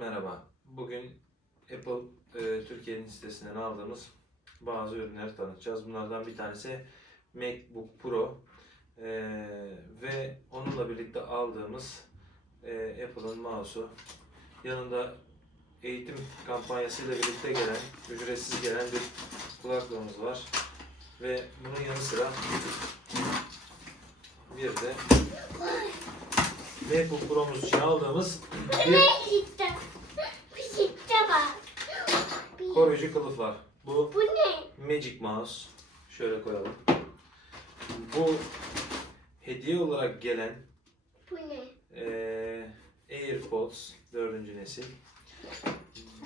Merhaba. Bugün Apple e, Türkiye'nin sitesinden aldığımız bazı ürünleri tanıtacağız. Bunlardan bir tanesi MacBook Pro E, ve onunla birlikte aldığımız e, Apple'ın mouse'u. Yanında eğitim kampanyasıyla birlikte gelen, ücretsiz gelen bir kulaklığımız var. Ve bunun yanı sıra bir de MacBook Pro'muz için aldığımız bir. Koruyucu kılıf var. Bu Bu ne? Magic Mouse. Şöyle koyalım. Bu hediye olarak gelen Bu ne? eee AirPods 4. nesil.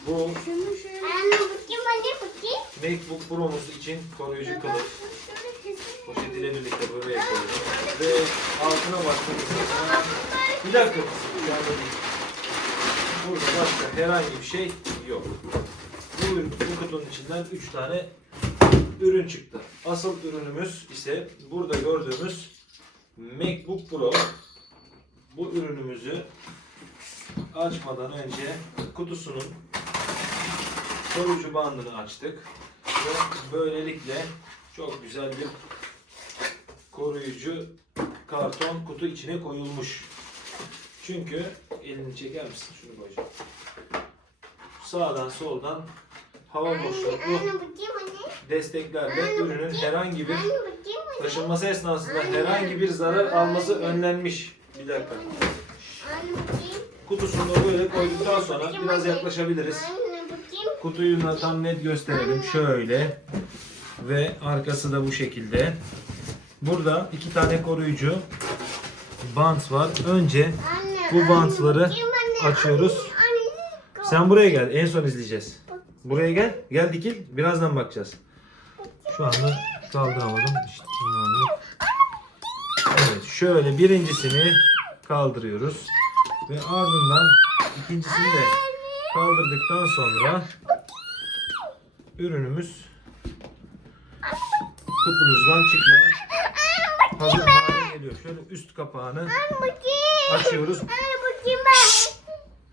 Bu Şunu şöyle. Anne bakayım anne bakayım. MacBook Pro'muz için koruyucu kılıf. Şöyle kesin. Poşetiyle birlikte buraya koydum. Ve altına baktığımızda bir dakika yani burada başka herhangi bir şey yok. Ürün- bu kutunun içinden 3 tane ürün çıktı. Asıl ürünümüz ise burada gördüğümüz MacBook Pro. Bu ürünümüzü açmadan önce kutusunun koruyucu bandını açtık. Ve böylelikle çok güzel bir koruyucu karton kutu içine koyulmuş. Çünkü elini çeker misin? Şunu koyacağım. Sağdan soldan hava anne. desteklerle ürünün herhangi bir taşınması esnasında herhangi bir zarar alması önlenmiş. Bir dakika. Kutusunu da böyle koyduktan sonra biraz yaklaşabiliriz. Kutuyu da tam net gösterelim. Şöyle. Ve arkası da bu şekilde. Burada iki tane koruyucu bant var. Önce. Bu bantları açıyoruz. Sen buraya gel. En son izleyeceğiz. Buraya gel. Gel dikil. Birazdan bakacağız. Şu anda kaldıramadım. İşte yani. Evet. Şöyle birincisini kaldırıyoruz. Ve ardından ikincisini de kaldırdıktan sonra ürünümüz kutumuzdan çıkmaya hazır hale geliyor. Şöyle üst kapağını açıyoruz. Ben.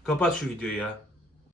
Kapat şu videoyu ya.